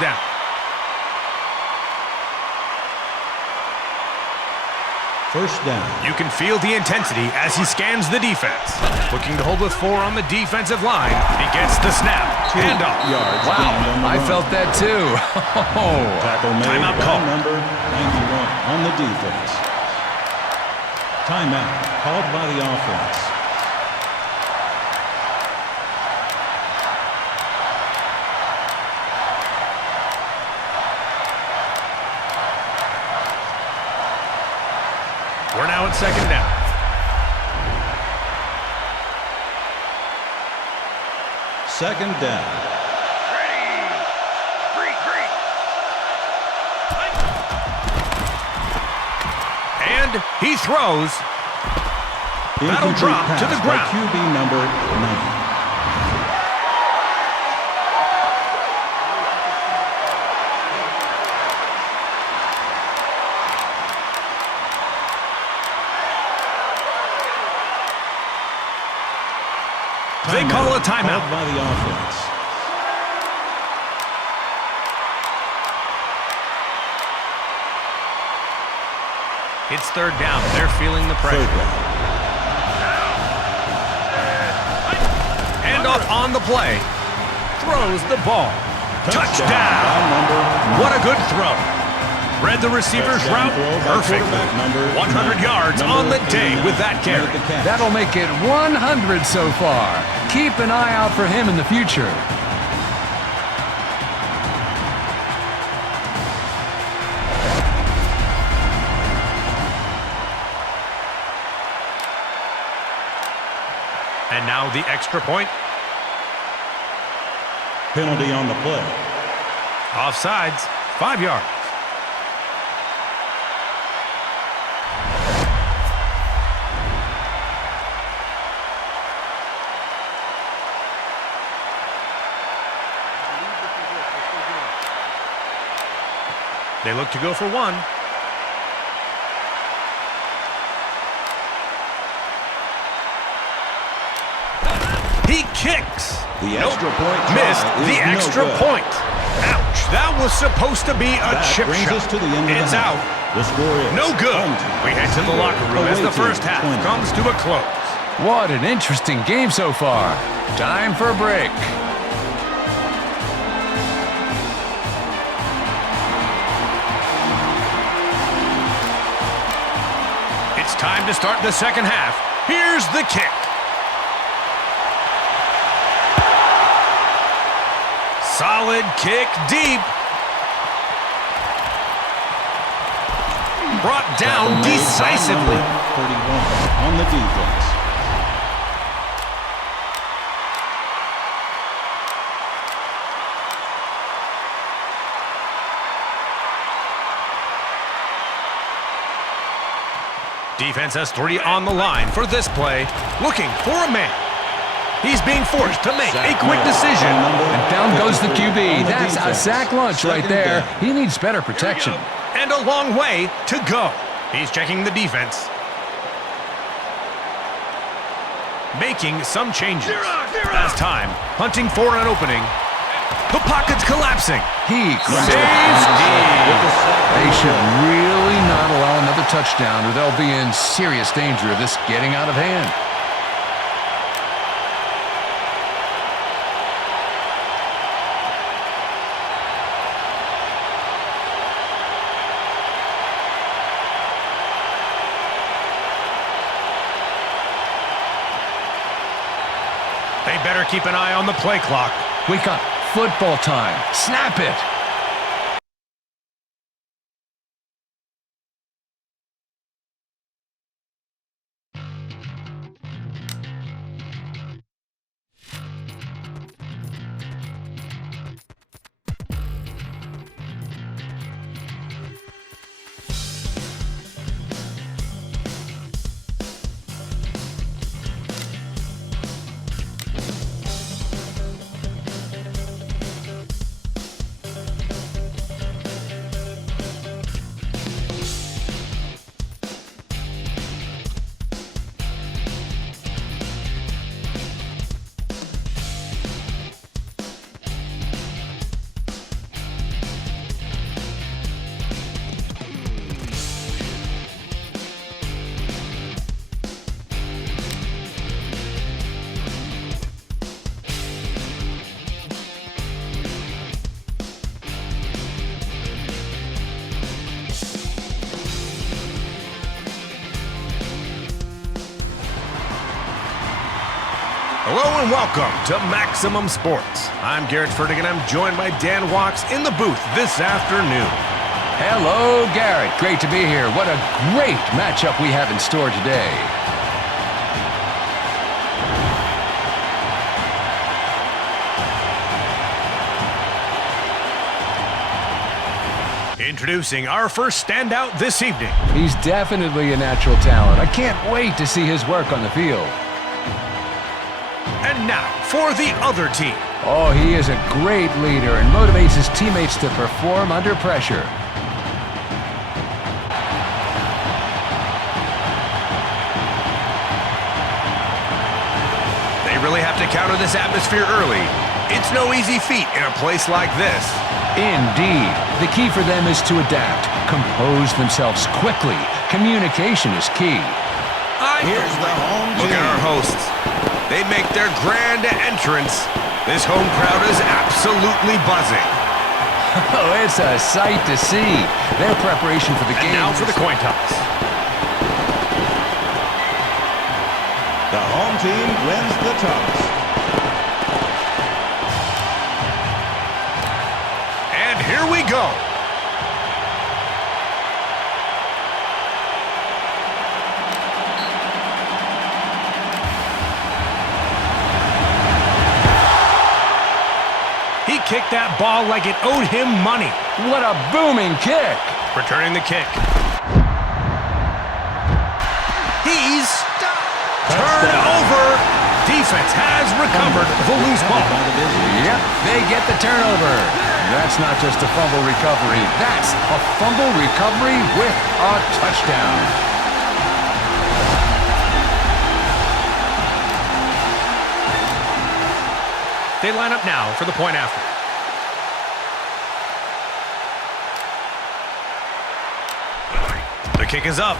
down. First down. You can feel the intensity as he scans the defense. Looking to hold with 4 on the defensive line. He gets the snap. Handoff. Yards Wow, gained on the I run. felt that too. Tackle made Timeout by call. number 91 on the defense. Timeout called by the offense. We're now at second down. Second down. And he throws. That'll Incomplete drop to pass the by ground. QB number 9. They call a timeout. Called by the offense. It's third down. They're feeling the Third pressure. down. Handoff on the play. Throws the ball. Touchdown. By number 9. What a good throw. Read the receiver's Touchdown route throw by perfectly. quarterback number 100 9. yards Number on the day 89 with that carry. made the catch. That'll make it 100 so far. Keep an eye out for him in the future. And now the extra point. Penalty on the play. Offsides. 5 yards. They look to go for 1. He kicks. The extra point try Missed is the no extra good. point. Ouch. That was supposed to be a That chip brings shot. us to the end of It's the out. half. The score is No good. 20. We head to the locker room as the Awaiting first half 20. comes to a close. What an interesting game so far. Time for a break. It's time to start the second half. Here's the kick. Solid kick deep. Brought down Tackle made by decisively. number 31 on the defense. Defense has 3 on the line for this play. Looking for a man. He's being forced to make a quick decision. And down goes the QB. On the That's a defense. sack lunch right Second there. down. He needs better protection. And a long way to go. He's checking the defense. Making some changes. As time, hunting for an opening. The pocket's collapsing. He Saves They should really not allow another touchdown or they'll be in serious danger of this getting out of hand. They better keep an eye on the play clock. We got football time. Snap it. Hello and welcome to Maximum Sports. I'm Garrett Furtick and I'm joined by Dan Walks in the booth this afternoon. Hello, Garrett. Great to be here. What a great matchup we have in store today. Introducing our first standout this evening. He's definitely a natural talent. I can't wait to see his work on the field. And now for the other team. Oh, he is a great leader and motivates his teammates to perform under pressure. They really have to counter this atmosphere early. It's no easy feat in a place like this. Indeed. The key for them is to adapt, compose themselves quickly. Communication is key. Here's the home team. Look at our hosts. They make their grand entrance. This home crowd is absolutely buzzing. Oh, it's a sight to see. Their preparation for the game. And now for the coin toss. The home team wins the toss. And here we go. He kicked that ball like it owed him money. What a booming kick. Returning the kick. He's turned over. Defense has recovered the loose ball. Yep, they get the turnover. That's not just a fumble recovery. That's a fumble recovery with a touchdown. They line up now for the point after. The kick is up.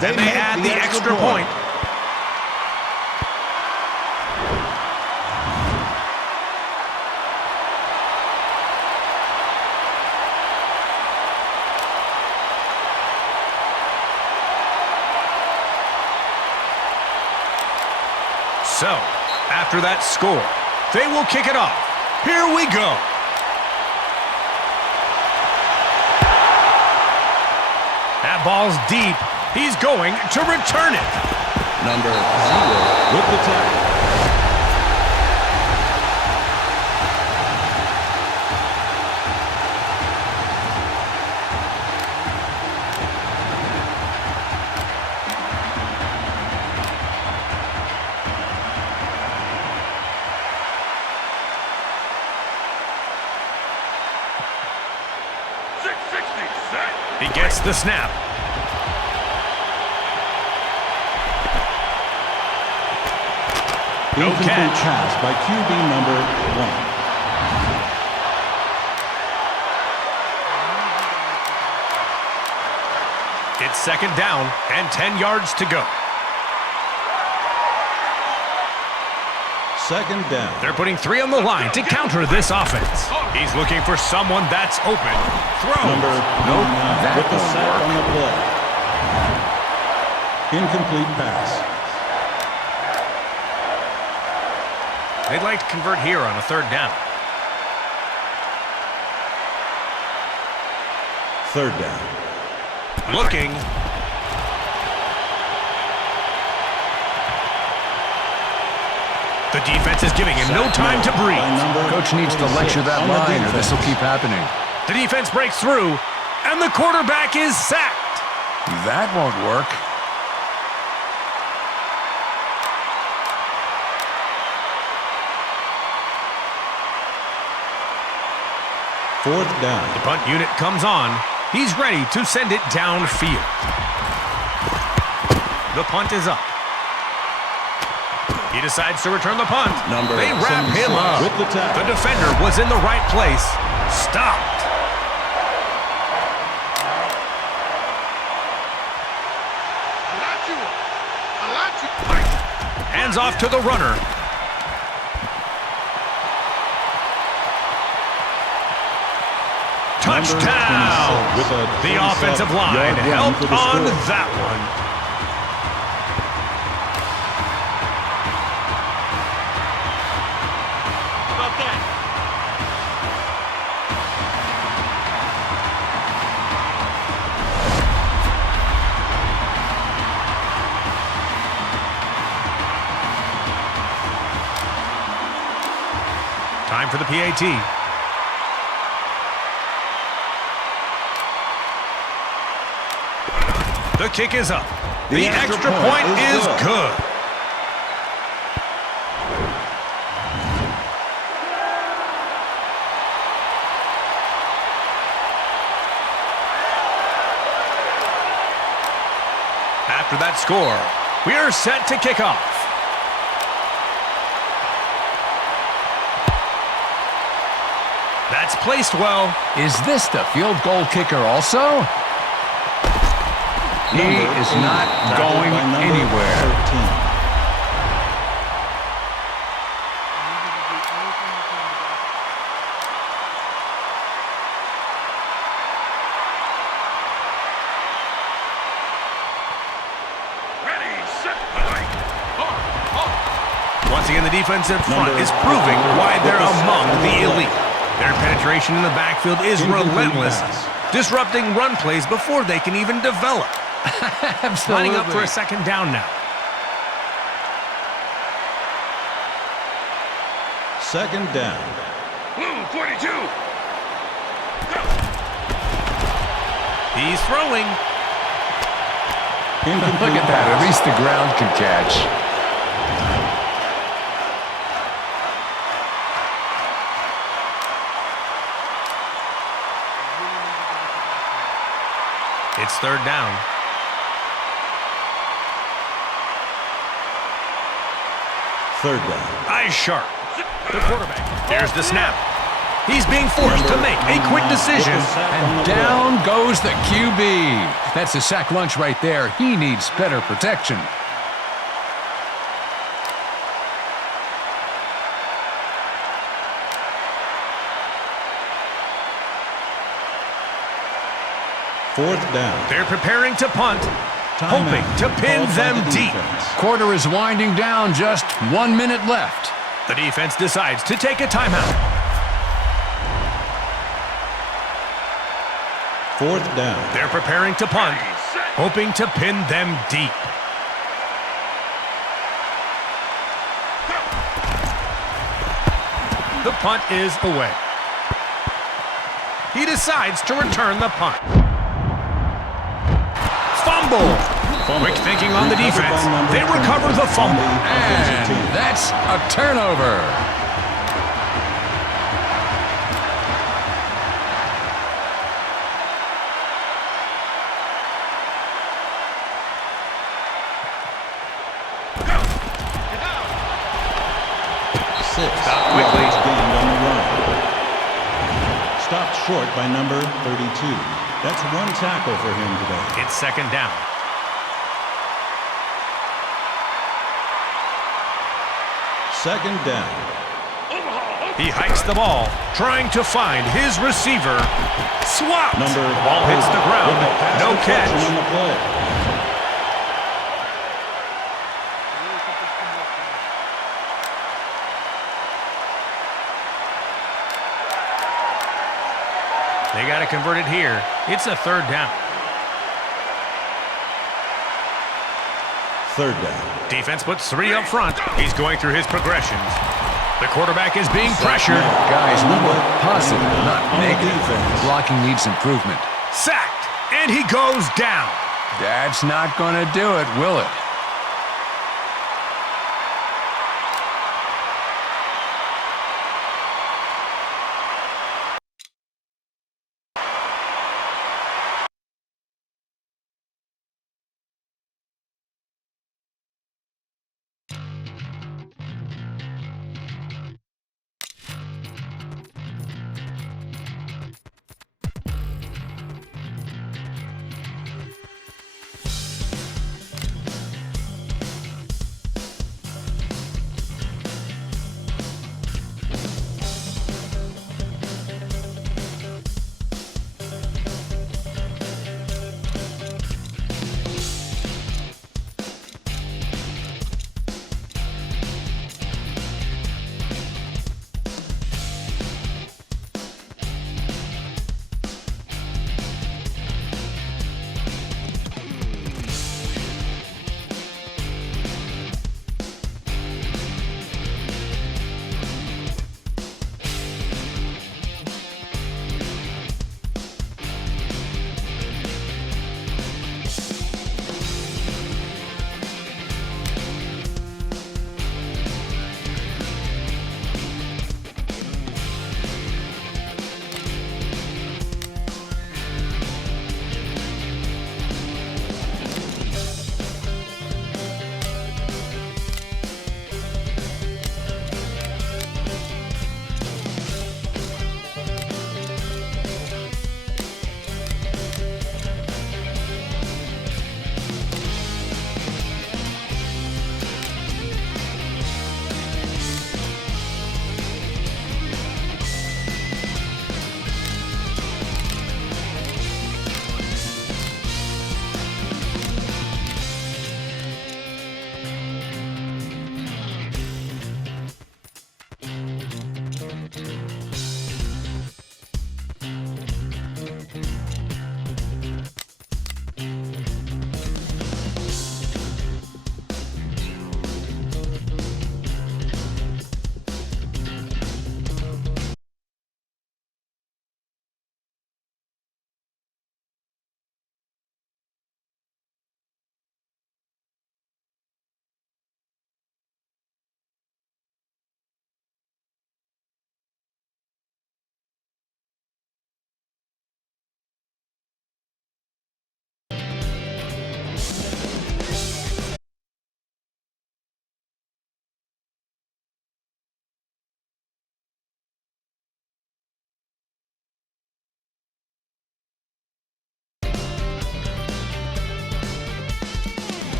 They and they add the extra point. So, after that score, they will kick it off. Here we go. That ball's deep. He's going to return it. Number 0 with the tackle. He gets the snap. No catch. Pass by QB number 1. It's second down and 10 yards to go. Second down. They're putting 3 on the line to counter this offense. He's looking for someone that's open. Throw. Number 9 with the sack on the play. Incomplete pass. They'd like to convert here on a third down. Third down. Looking. The defense is giving him no time to breathe. Coach needs to lecture that line or this will keep happening. The defense breaks through, and the quarterback is sacked. That won't work. Fourth down. The punt unit comes on. He's ready to send it downfield. The punt is up. He decides to return the punt. They wrap him up. With the tackle. The defender was in the right place. Stopped. Hands off to the runner. Touchdown! The offensive line helped on that one. Time for the PAT. The kick is up. The extra point is good. After that score, we are set to kick off. That's placed well. Is this the field goal kicker also? He is not going anywhere. 13. Once again, the defensive front is proving why they're among the elite. Their penetration in the backfield is relentless, disrupting run plays before they can even develop. Absolutely. Lining up for a second down now. Second down. Blue 22. He's throwing. Look at that. At least the ground can catch. It's third down. Third down. Eyes sharp. The quarterback. Here's the snap. He's being forced to make a quick decision. And down goes the QB. That's a sack lunch right there. He needs better protection. Fourth down. They're preparing to punt, hoping to pin them deep. Quarter is winding down. Just 1 minute left. The defense decides to take a timeout. Fourth down. They're preparing to punt, hoping to pin them deep. The punt is away. He decides to return the punt. Fumble. Quick thinking on the defense. They recover the fumble. And that's a turnover. Stop quickly. Gained on the run. Stopped short by number 32. That's one tackle for him today. It's second down. Second down. He hikes the ball, trying to find his receiver. Swat! Number The ball hits the ground. No catch. On the play. They got to convert it here. It's a third down. Third down. Defense puts three up front. He's going through his progressions. The quarterback is being pressured. Guys, we were positive, not negative. Blocking needs improvement. Sacked, and he goes down. That's not going to do it, will it?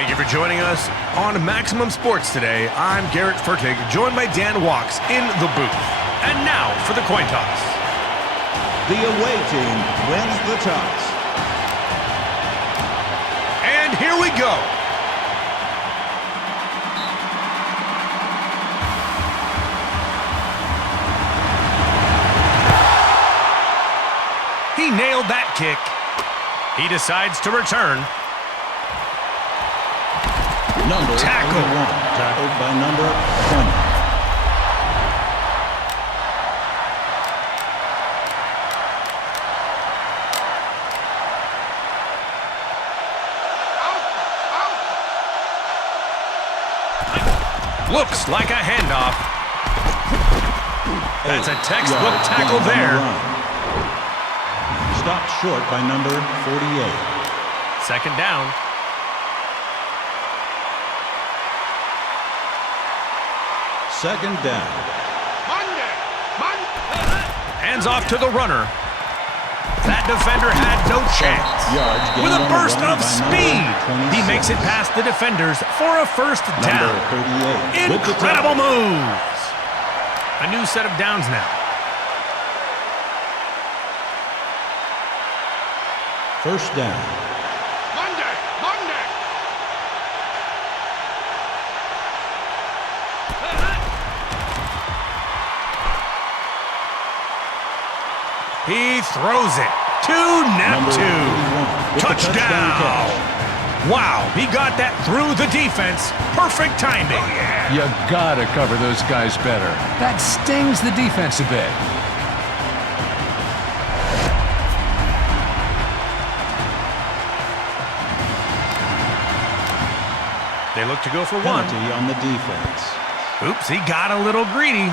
Thank you for joining us on Maximum Sports today. I'm Garrett Fertig, joined by Dan Walks in the booth. And now for the coin toss. The away team wins the toss. And here we go. He nailed that kick. He decides to return. Number Tackle. 81, tackled by number 20. Looks like a handoff. That's a textbook Yards tackle gained on the there. run. Stopped short by number 48. Second down. Second down. Hands off to the runner. That defender had no chance. Yards gained With a on the burst run of by speed, number he 26. makes it past the defenders for a first Number down. 38. with the Incredible tackle. moves. A new set of downs now. First down. He throws it to Number Neptune. 81 with the touchdown Touchdown. catch. Wow, he got that through the defense. Perfect timing. You gotta cover those guys better. That stings the defense a bit. They look to go for one. Penalty on the defense. Oops, he got a little greedy.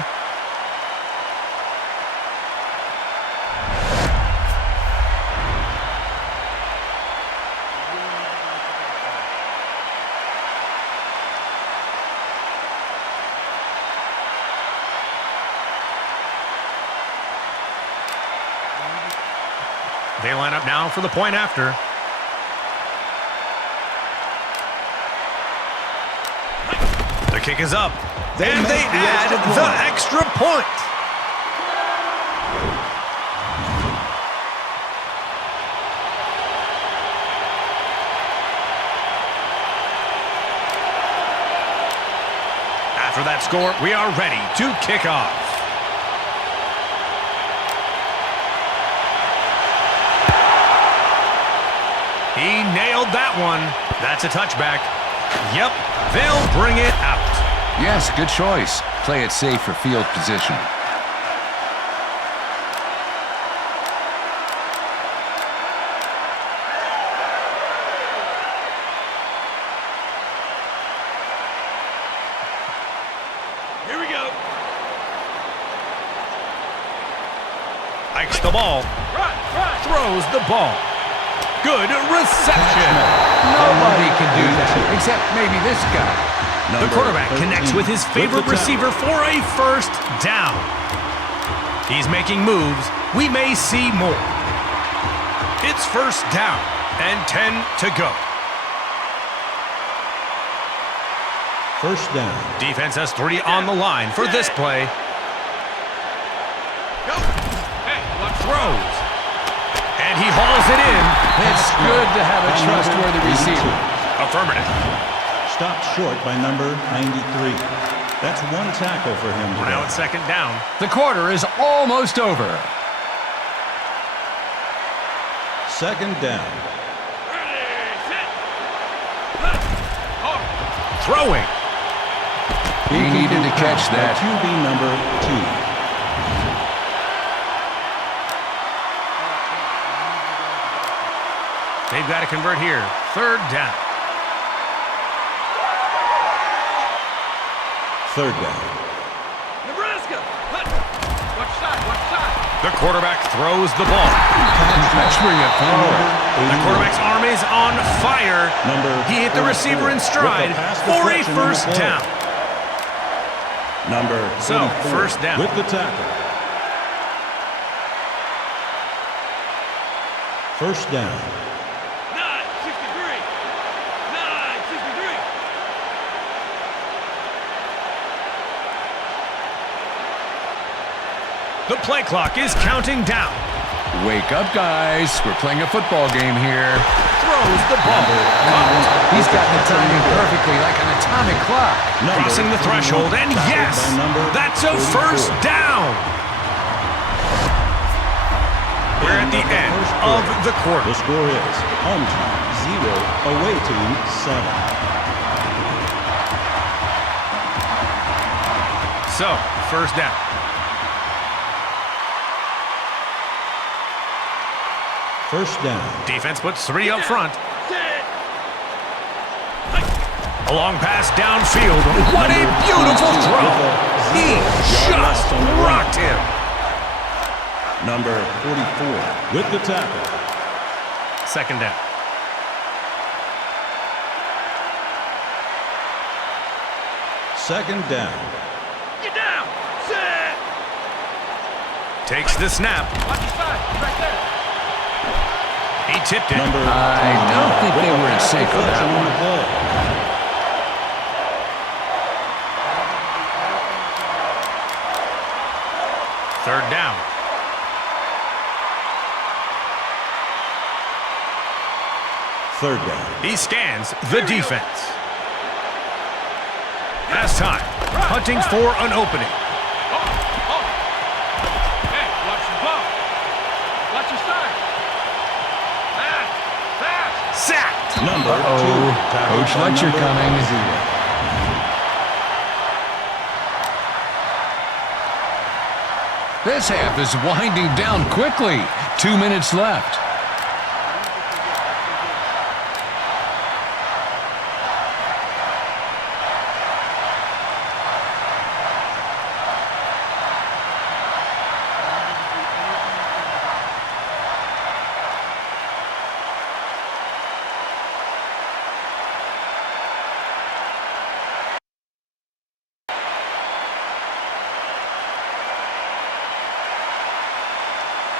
They line up now for the point after. The kick is up. And they make the add extra the point. extra point. After that score, we are ready to kick off. He nailed that one. That's a touchback. Yep, they'll bring it out. Yes, good choice. Play it safe for field position. Here we go. Hikes the ball. Throws the ball. Good reception. Nobody can do that, except maybe this guy. The quarterback connects with his favorite receiver for a first down. He's making moves. We may see more. It's first down and 10 to go. First down. Defense has 3 on the line for this play. Throws. And he hauls it in. It's good to have a trustworthy receiver. Affirmative. Stopped short by number 93. That's one tackle for him today. Now it's second down. The quarter is almost over. Second down. Throwing. He needed to catch that. QB number 2. They've got to convert here. Third down. Third down. Nebraska! Watch side! The quarterback throws the ball. That's where you found it. The quarterback's arm is on fire. Number He hit the 44 receiver in stride with the pass for a deflection on the first play. down. Number So, 44 first down. with the tackle. First down. 963! The play clock is counting down. Wake up, guys. We're playing a football game here. Throws the ball. Caught. He's got the timing perfectly, like an atomic clock. Crossing the threshold, and yes, that's a first down. We're at the end of the quarter. The score is home team 0, away team 7. So, first down. First down. Defense puts 3 up front. A long pass downfield. What a beautiful throw. He just rocked him. Number 44 with the tackle. Second down. Second down. Get down. Sit. Takes the snap. Watch your side. Right there. He tipped it. Number I don't think they were in sync on that one. Third down. Third down. He scans the defense. Last time. Hunting for an opening. Hey, watch the ball. Watch your side. Fast. Sacked. Number 2. Coach Letcher coming. 0. This half is winding down quickly. 2 minutes left.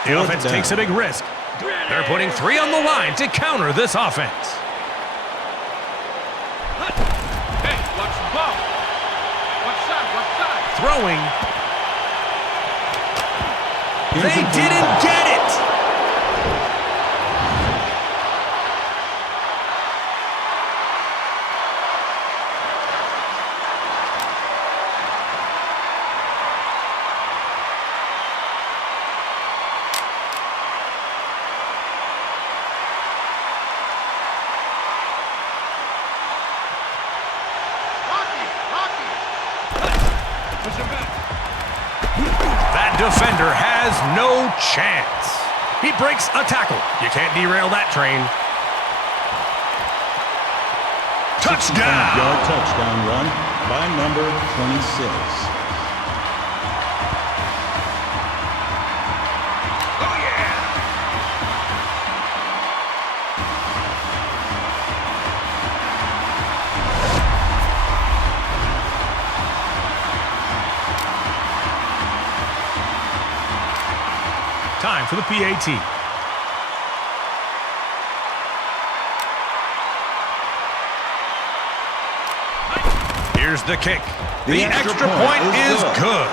The offense takes a big risk. They're putting 3 on the line to counter this offense. Hey, watch the ball. Watch side. Throwing. They didn't get it. That defender has no chance. He breaks a tackle. You can't derail that train. Touchdown! 65-yard touchdown run by number 26. Oh, yeah! Time for the PAT. Here's the kick. The extra point is good.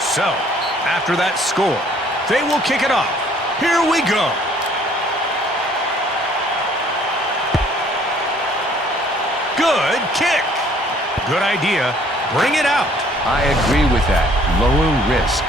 So, after that score, they will kick it off. Here we go. Good kick. Good idea. Bring it out. I agree with that. Lower risk.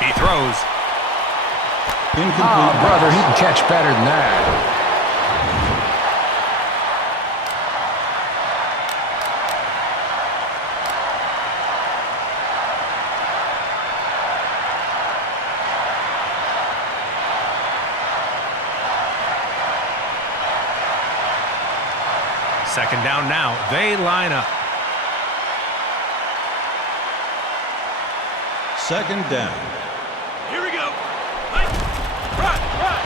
He throws. Incomplete. Oh, brother, he can catch better than that. Second down now. They line up. Second down. Here we go. Hey, run, run.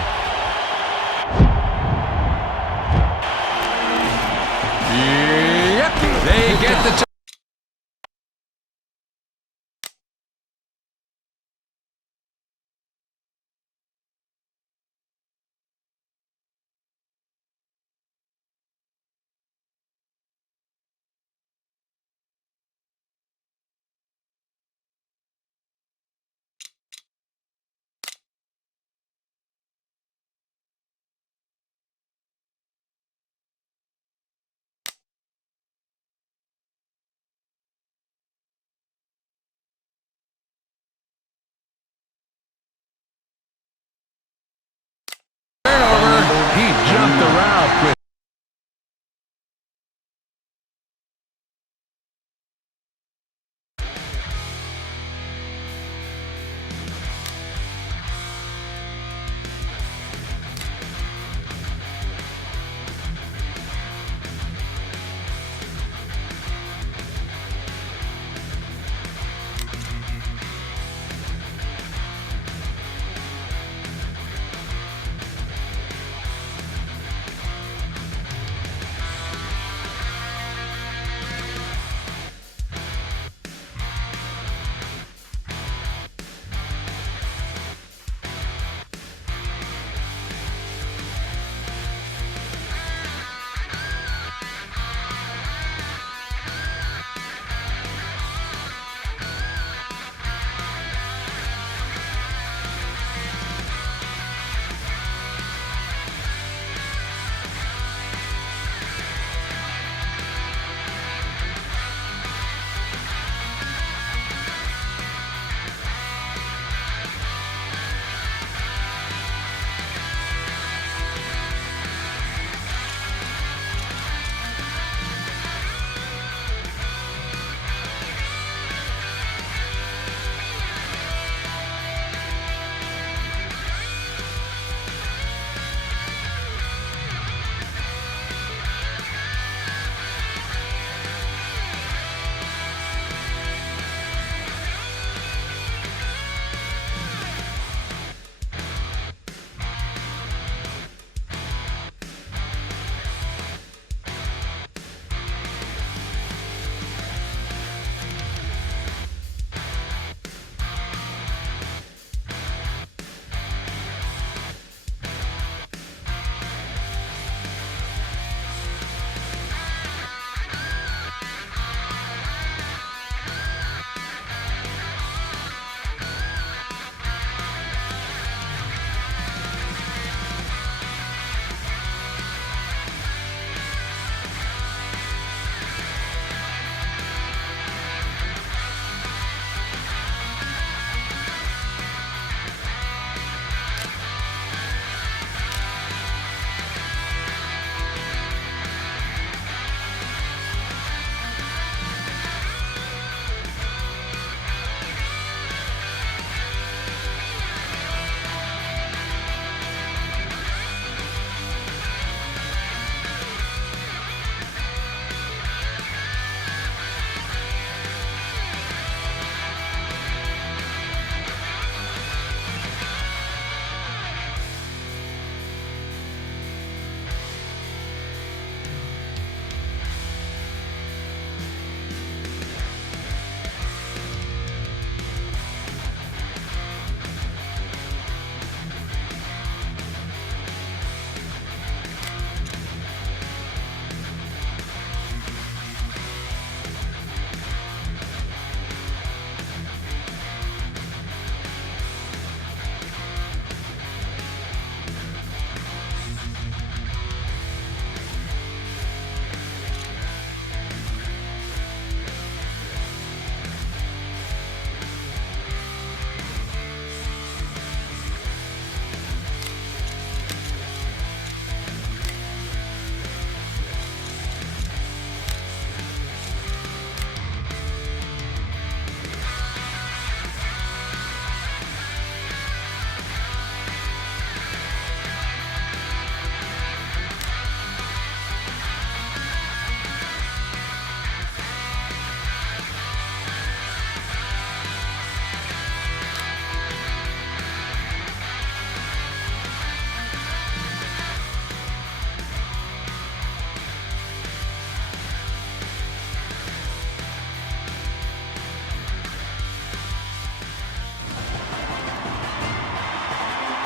Yep, they get the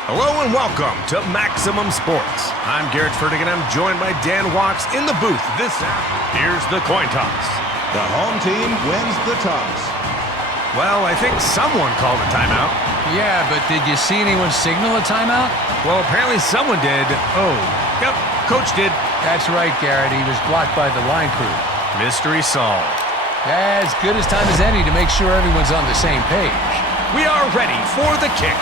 Hello and welcome to Maximum Sports. I'm Garrett Fertig and I'm joined by Dan Walks in the booth. Here's the coin toss. The home team wins the toss. Well, I think someone called a timeout. Yeah, but did you see anyone signal a timeout? Well, apparently someone did. Oh, yep, coach did. That's right, Garrett. He was blocked by the line crew. Mystery solved. As good as time as any to make sure everyone's on the same page. We are ready for the kick.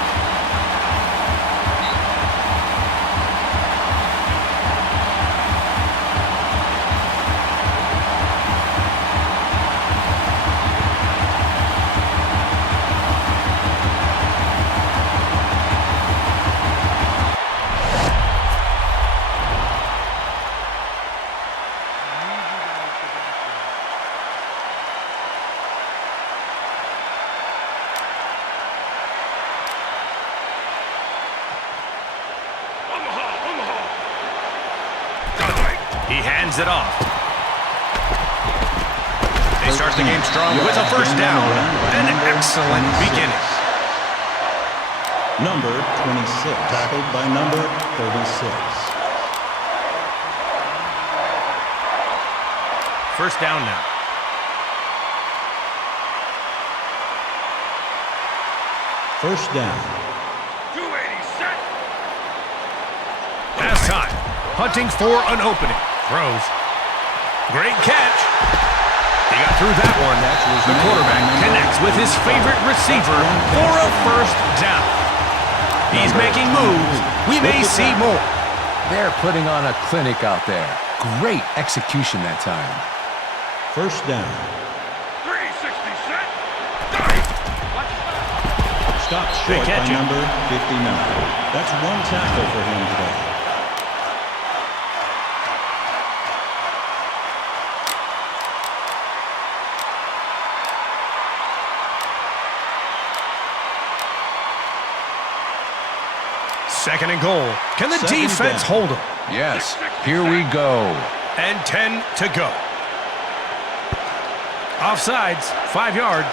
He hands it off. They start the game strong with a first down. An excellent beginning. Number 26, tackled by number 36. First down now. First down. 280 set. Pass time. Hunting for an opening. Throws. Great catch. He got through that one. The quarterback connects with his favorite receiver for a first down. He's making moves. We may see more. They're putting on a clinic out there. Great execution that time. First down. 360 set. Watch your Stopped short by number 59. That's one tackle for him today. Second and goal. Can the Second defense down. hold him? Yes, here we go. And 10 to go. Offsides, 5 yards.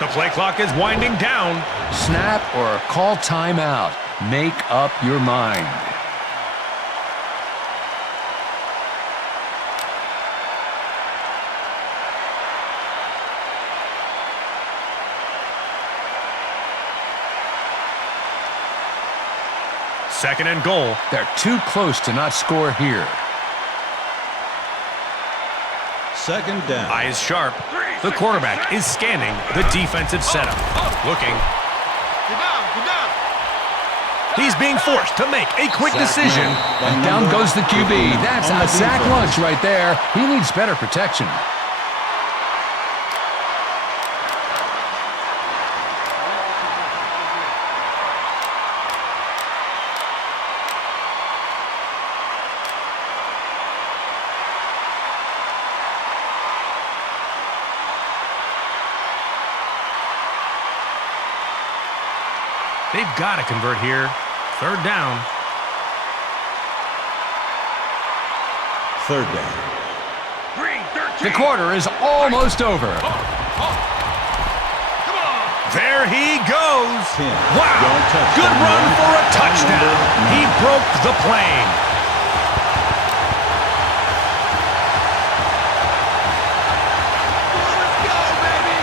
The play clock is winding down. Snap or call timeout. Make up your mind. Second and goal. They're too close to not score here. Second down. Eyes sharp. The quarterback is scanning the defensive setup. Looking. Get down, get down. He's being forced to make a quick decision. And down goes the QB. That's a sack lunch right there. He needs better protection. They've got to convert here. Third down. Third down. Green 13. The quarter is almost over. Come on. There he goes. 10. Wow. Yard touchdown. Good run for a touchdown. He broke the plane. Let's go, baby.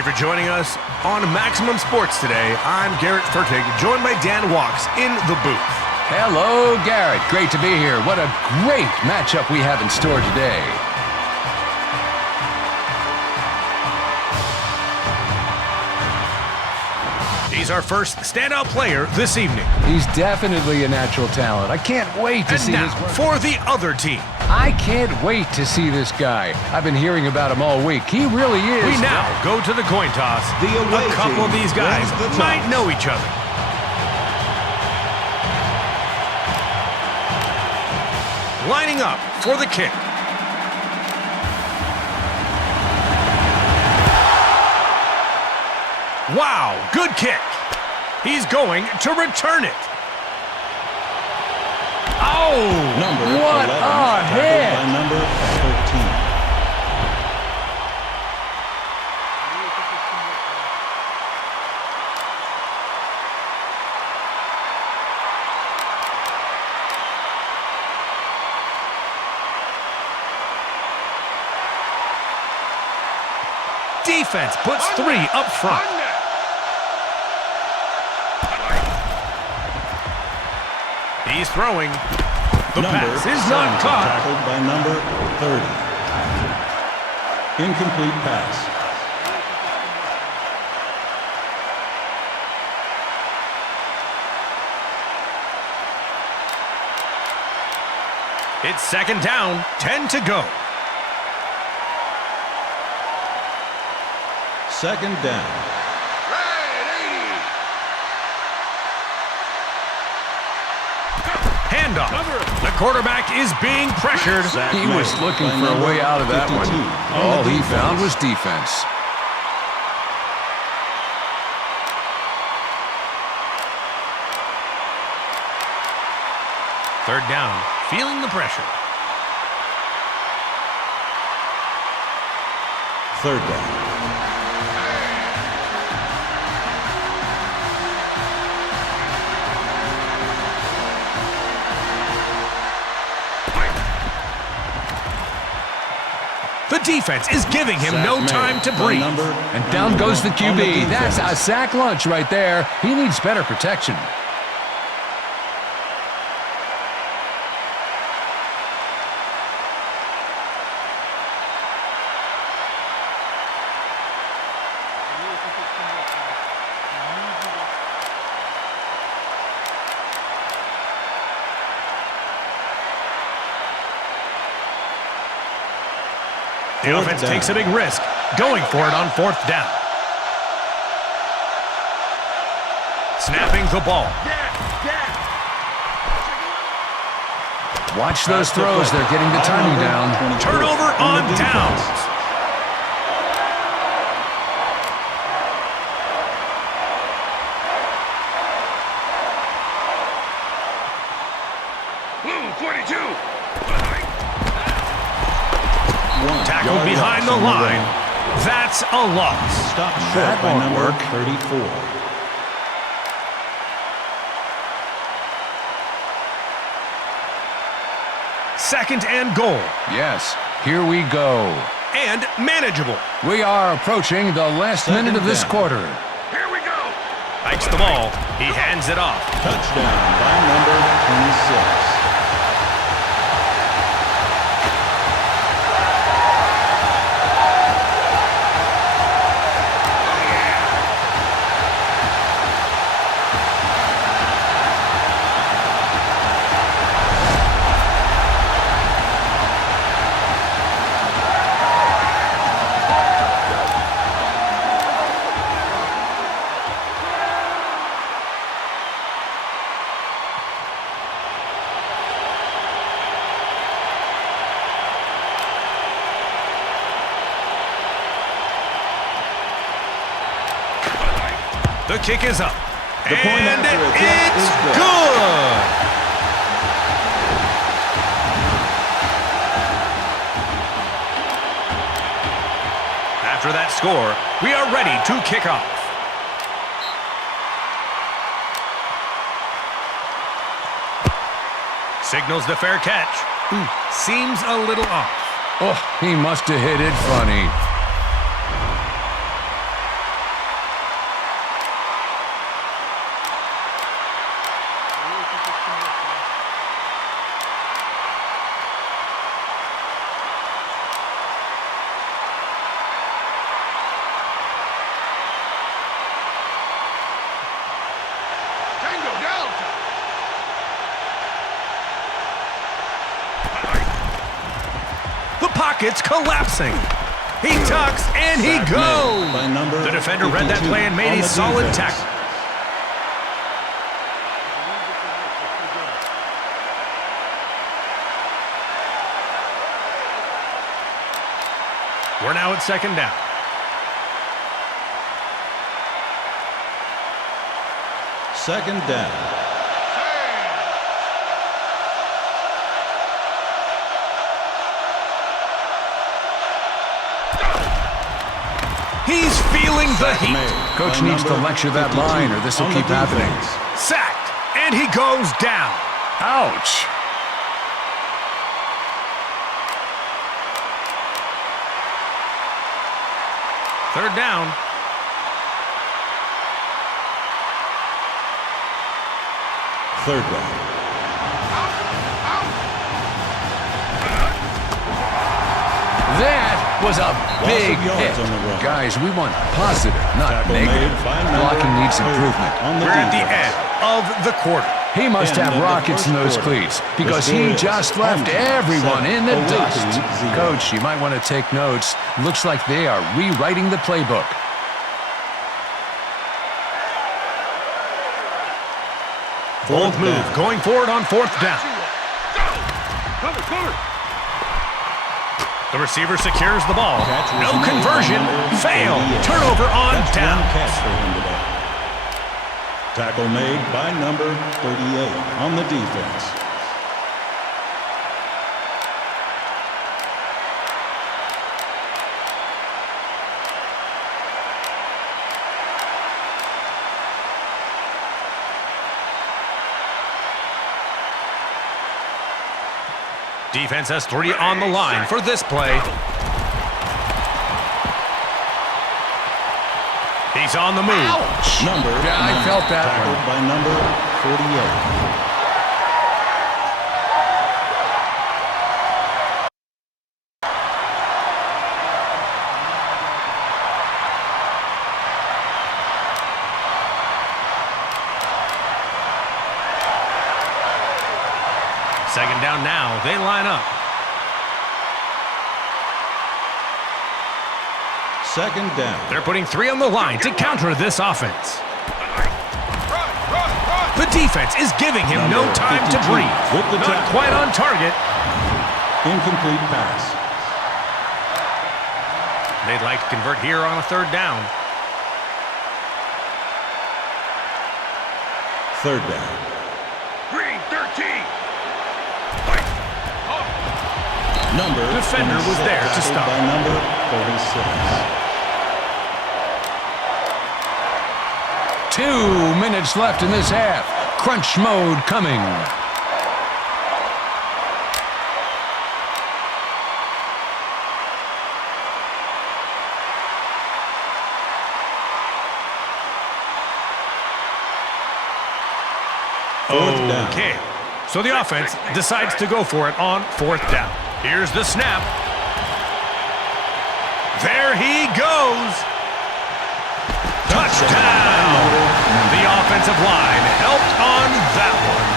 you for joining us on Maximum Sports today. I'm Garrett Fertig, joined by Dan Walks in the booth. Hello, Garrett. Great to be here. What a great matchup we have in store today. He's our first standout player this evening. He's definitely a natural talent. I can't wait to And see now, his work. for the other team. I can't wait to see this guy. I've been hearing about him all week. He really is. We now go to the coin toss. The away A couple of team these guys wins the toss. might know each other. Lining up for the kick. Wow, good kick. He's going to return it. Oh, Number What 11, a tackled hit. by number 13. defense puts 3 up front. He's throwing. The pass is not caught. Tackled by number 30. Incomplete pass. It's second down, 10 to go. Second down. Handoff. The quarterback is being pressured. He was looking for a way out of that one. All he found was defense. Third down, feeling the pressure. Third down. The defense is giving him Sack no made time to by breathe. And down goes the on QB. That's a defense. sack lunch right there. He needs better protection. The offense takes a big risk, going for it on fourth down. Snapping the ball. Watch those throws. They're getting the timing down. Turnover on downs. Tackled behind the line. That's a loss. Stopped short That by won't number work. 34. Second and goal. Yes, here we go. And manageable. We are approaching the last Second minute of this down. quarter. Hikes the ball. He hands it off. Touchdown by number 26. The kick is up. The point And after a kick it's is good. good. After that score, we are ready to kick off. Signals the fair catch. Seems a little off. Oh, he must have hit it funny. pocket's collapsing. He tucks, and he Sack made goes. by number The defender read that 52 play and made on a the solid defense. tackle. We're now at second down. Second down. He's feeling the heat. Made Coach by needs to number lecture that 52 line, or this will on the keep happening. defense. Sacked, and he goes down. Ouch! Third down. Third down. That was a big of yards hit. on the run. Guys, we want positive, not Tackle negative. made by number Blocking needs 30 improvement. on the We're at the defense. end of the quarter. He must End have of the rockets in those first quarter. cleats The because score he is just left 27, everyone in the awaiting dust. zero. Coach, you might want to take notes. Looks like they are rewriting the playbook. Bold Fourth move down. going forward on fourth down. Cover, cover. The receiver secures the ball. Catch was No made by conversion. number Fail. 88. Turnover on That's one down. catch for him today. Tackle made by number 38 on the defense. Defense has 3 on the line for this play. He's on the move. Number Yeah, I 9, felt that tackled one. by number 48. Second down now. They line up. Second down. They're putting 3 on the line to counter this offense. The defense is giving him no Number time to 52 breathe. with the Not tackle. quite on target. Incomplete pass. They'd like to convert here on a third down. Third down. Green 13. Number Defender was 26, there to tackled stop. by number 36. 2 minutes left in this half. Crunch mode coming. Fourth down. Okay. So the offense decides to go for it on fourth down. Here's the snap. There he goes. Touchdown. The offensive line helped on that one.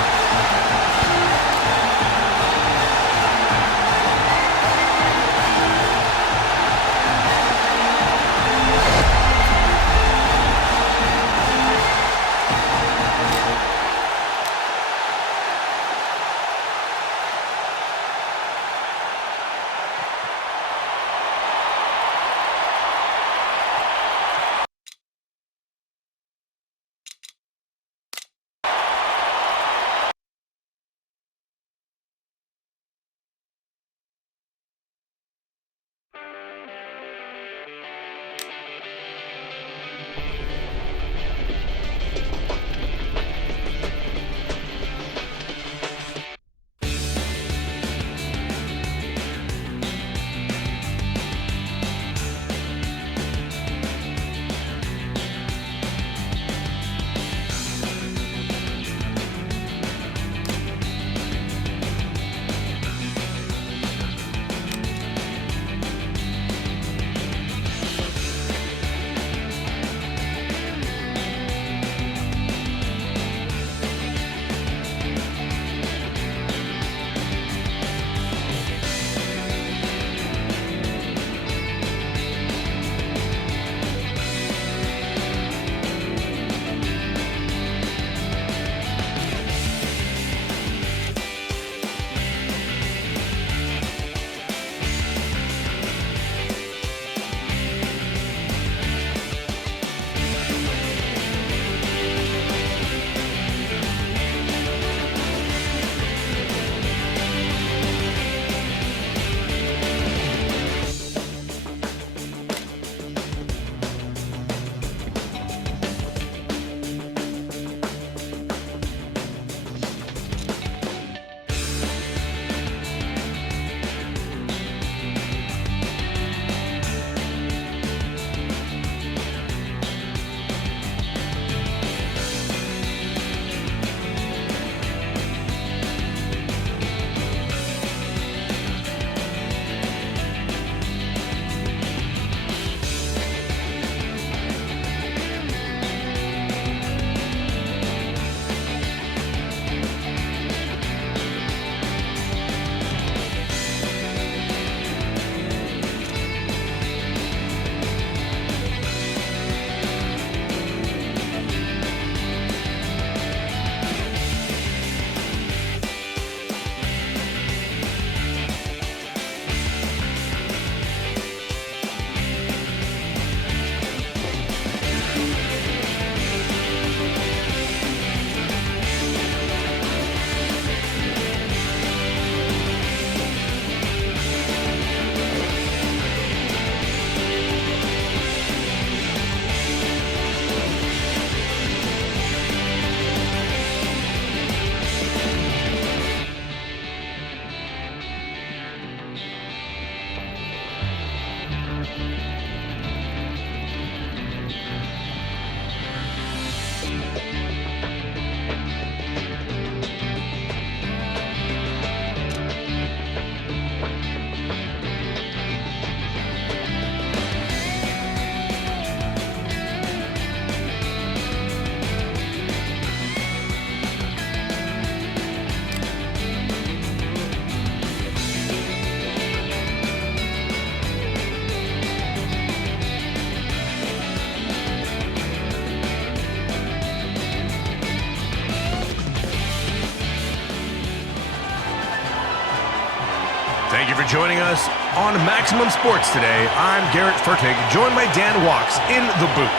Thank you for joining us on Maximum Sports today. I'm Garrett Fertig, joined by Dan Walks in the booth.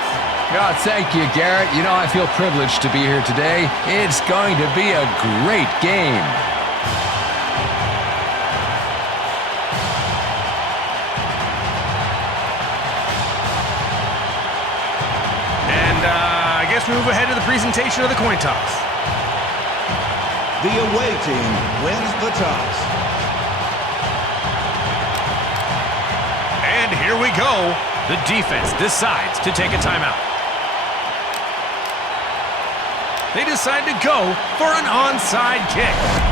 Oh, thank you, Garrett. You know, I feel privileged to be here today. It's going to be a great game. I guess we move ahead to the presentation of the coin toss. The away team wins the toss. And here we go. The defense decides to take a timeout. They decide to go for an onside kick.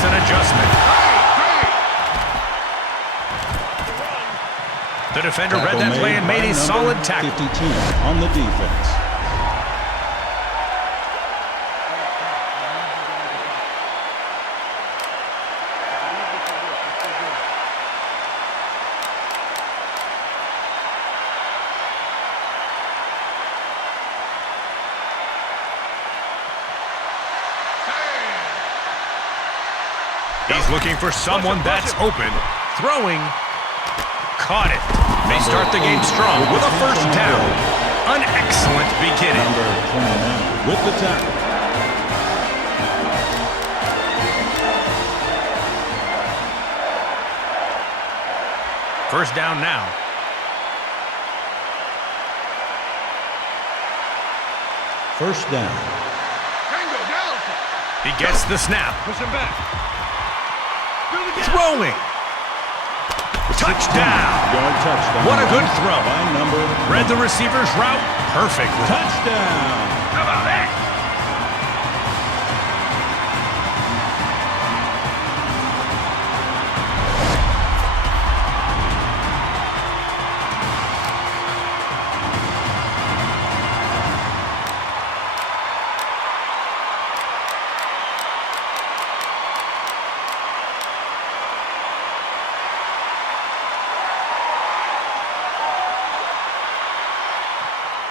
An adjustment. The defender read that play and made a solid tackle. 52 on the defense. He's looking for someone that's open. Throwing. Caught it. They start the game strong with a first down. An excellent beginning. Number 29 with the tackle. First down now. First down. He gets the snap. Push him back. Throwing. Touchdown. Yard touchdown. What a good throw. By number Read the receiver's route perfectly. touchdown. How about that?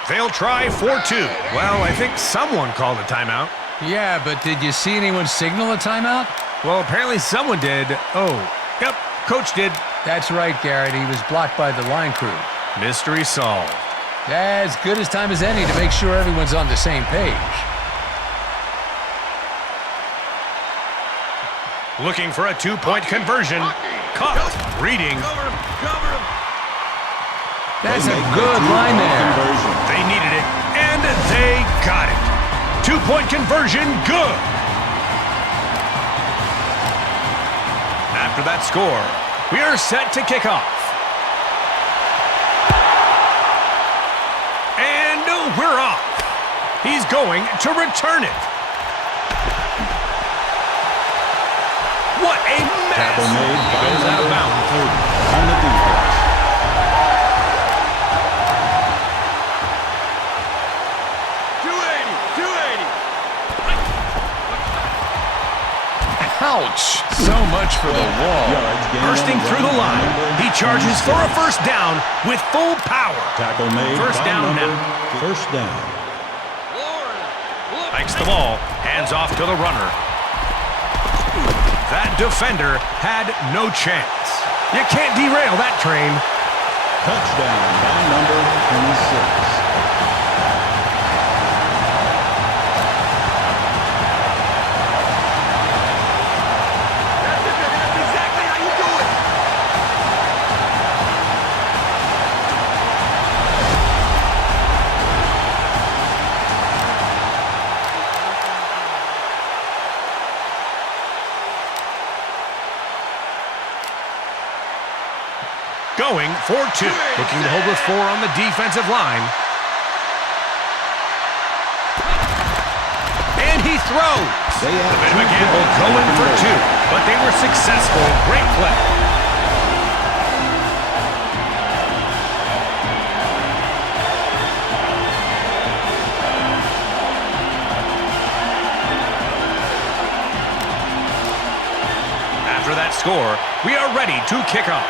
They'll try 4-2. Well, I think someone called a timeout. Yeah, but did you see anyone signal a timeout? Well, apparently someone did. Oh, yep, coach did. That's right, Garrett. He was blocked by the line crew. Mystery solved. As good as time as any to make sure everyone's on the same page. Looking for a two-point conversion. Caught. Reading. Cover him. That's They a make good the line two-point there. conversion. They needed it, and they got it. Two-point conversion, good. After that score, we are set to kick off. And we're off. He's going to return it. What a mess. Tackle made by Goes out of number bounds. 30 on the defense. Ouch! So much for the wall. Yards gained Bursting on through the ground by line, number he charges for a 26. first down with full power. Tackle made First by down number now. First down. Hikes the ball, hands off to the runner. That defender had no chance. You can't derail that train. Touchdown by number 26. Going 4-2. Looking to hold with 4 on the defensive line. And he throws. They have A bit of a two gamble points going for conversion. 2, but they were successful. Great play. score. We are ready to kick off.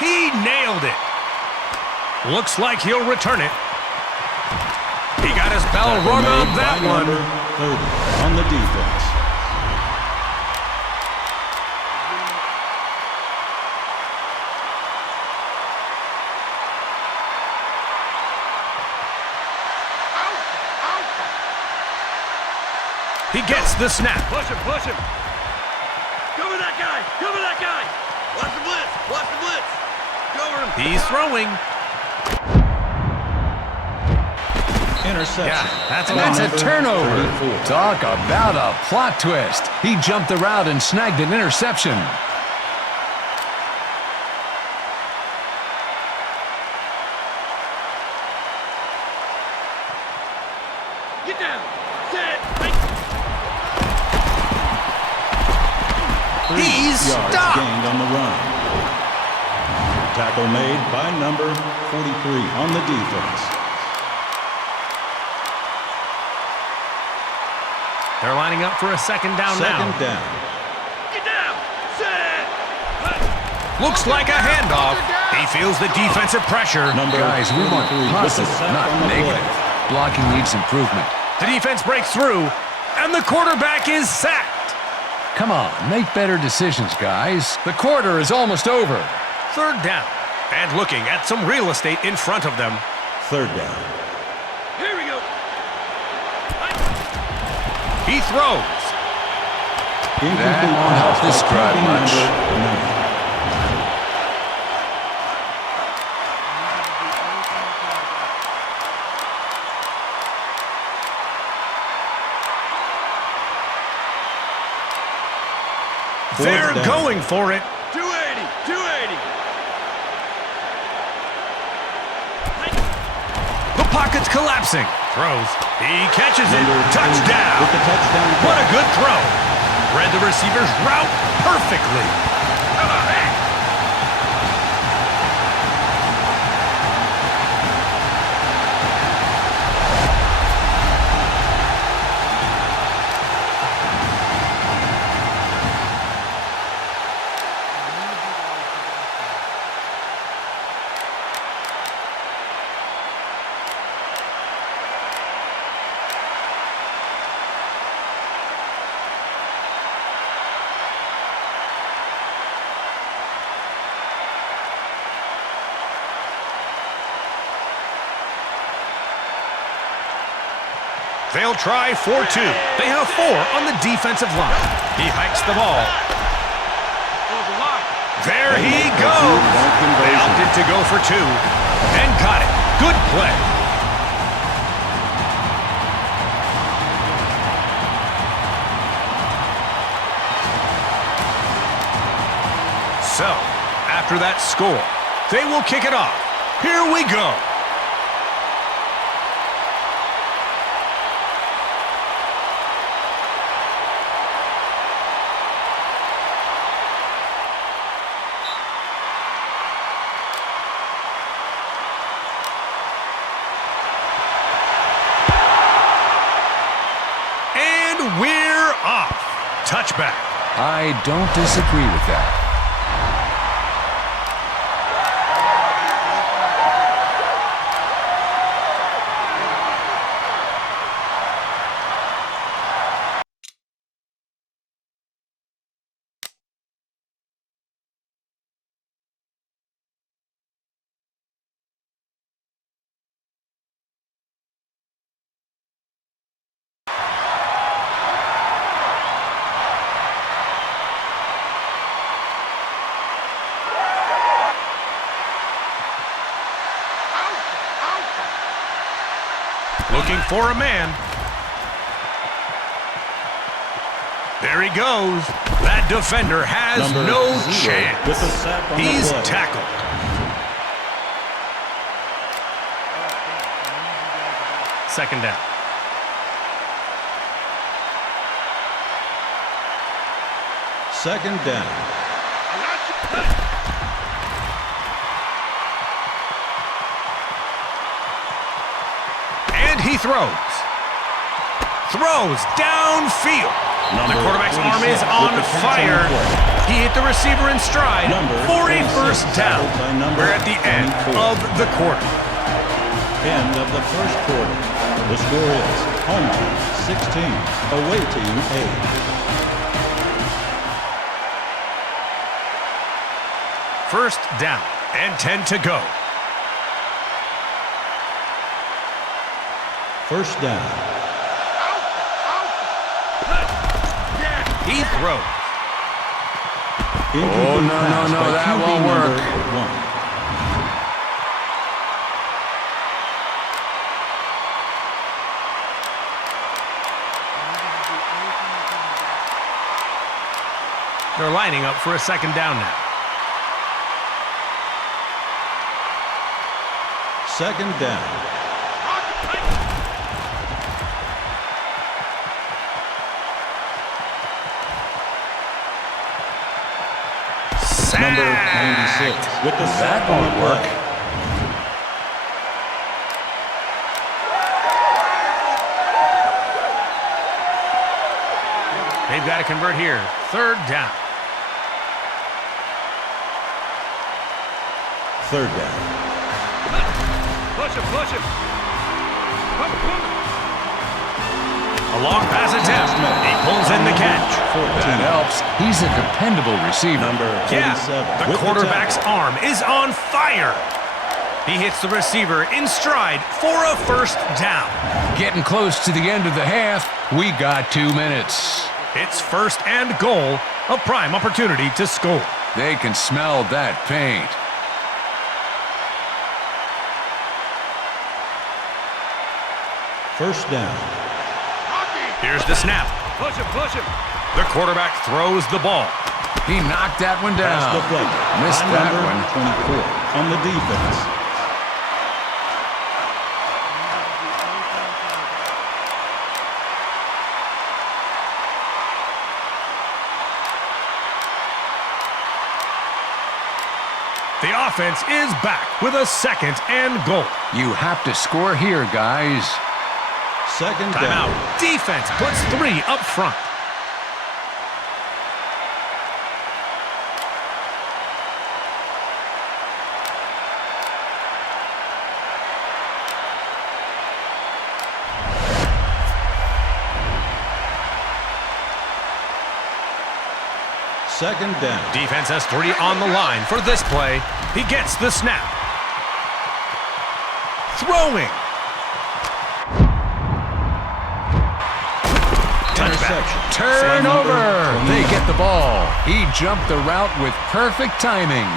He nailed it. Looks like he'll return it. He got his bell rung on that one. Number 30 on the defense. He gets the snap. Push him, push him. Cover that guy, cover that guy. Watch the blitz, watch the blitz. Cover him. He's throwing. Interception. Yeah, that's That's a turnover. 34. Talk about a plot twist. He jumped the route and snagged an interception. Get down. Set. He's Yards stopped. gained on the run. Tackle made by number 43 on the defense. They're lining up for a second down Second now. down. Get down. Set. Looks like a handoff. He feels the defensive pressure. Number Guys, we want 43 with the positive, sack not on the negative. play. Blocking needs improvement. The defense breaks through, and the quarterback is sacked. Come on, make better decisions, guys. The quarter is almost over. Third down, and looking at some real estate in front of them. Third down. Here we go. He throws. Incomplete won't help pass this by drive tackle much. number 9. They're down. going for it. 280, 280. The pocket's collapsing. Throws. He catches it. Number 10 Touchdown. with the touchdown What a pass. good throw. Read the receiver's route perfectly. They'll try 4-2. They have 4 on the defensive line. He hikes the ball. Hold the line. There he goes. They opted to go for 2 and got it. Good play. So, after that score, they will kick it off. Here we go. We're off. Touchback. I don't disagree with that. Looking for a man. There he goes. That defender has Number no 0 chance. with the sack on the He's play. tackled. Second down. Second down. And he throws. Throws downfield. The quarterback's arm is on fire. He hit the receiver in stride for a first down. We're at the end of the quarter. End of the first quarter. The score is home team 16, away team 8. First down and 10 to go. First down. He throws. Incomplete no, pass by that QB won't number work. 1. They're lining up for a second down now. Second down. Number 96 with the sack on the play. They've got to convert here. Third down. Third down. Push him, push him. A long pass attempt. He pulls in the catch. 14. That helps. He's a dependable receiver. Number 87 Yeah, the with quarterback's tackle. arm is on fire. He hits the receiver in stride for a first down. Getting close to the end of the half. We got 2 minutes. It's first and goal, a prime opportunity to score. They can smell that paint. First down. Here's the snap. Push him, push him. The quarterback throws the ball. He knocked that one Pass down. deflected. Missed By that number one. 24 on the defense. The offense is back with a second and goal. You have to score here, guys. Second Timeout. down. Defense puts 3 up front. Second down. Defense has 3 on the line for this play. He gets the snap. Throwing. Touchback. Turnover. They get the ball. He jumped the route with perfect timing.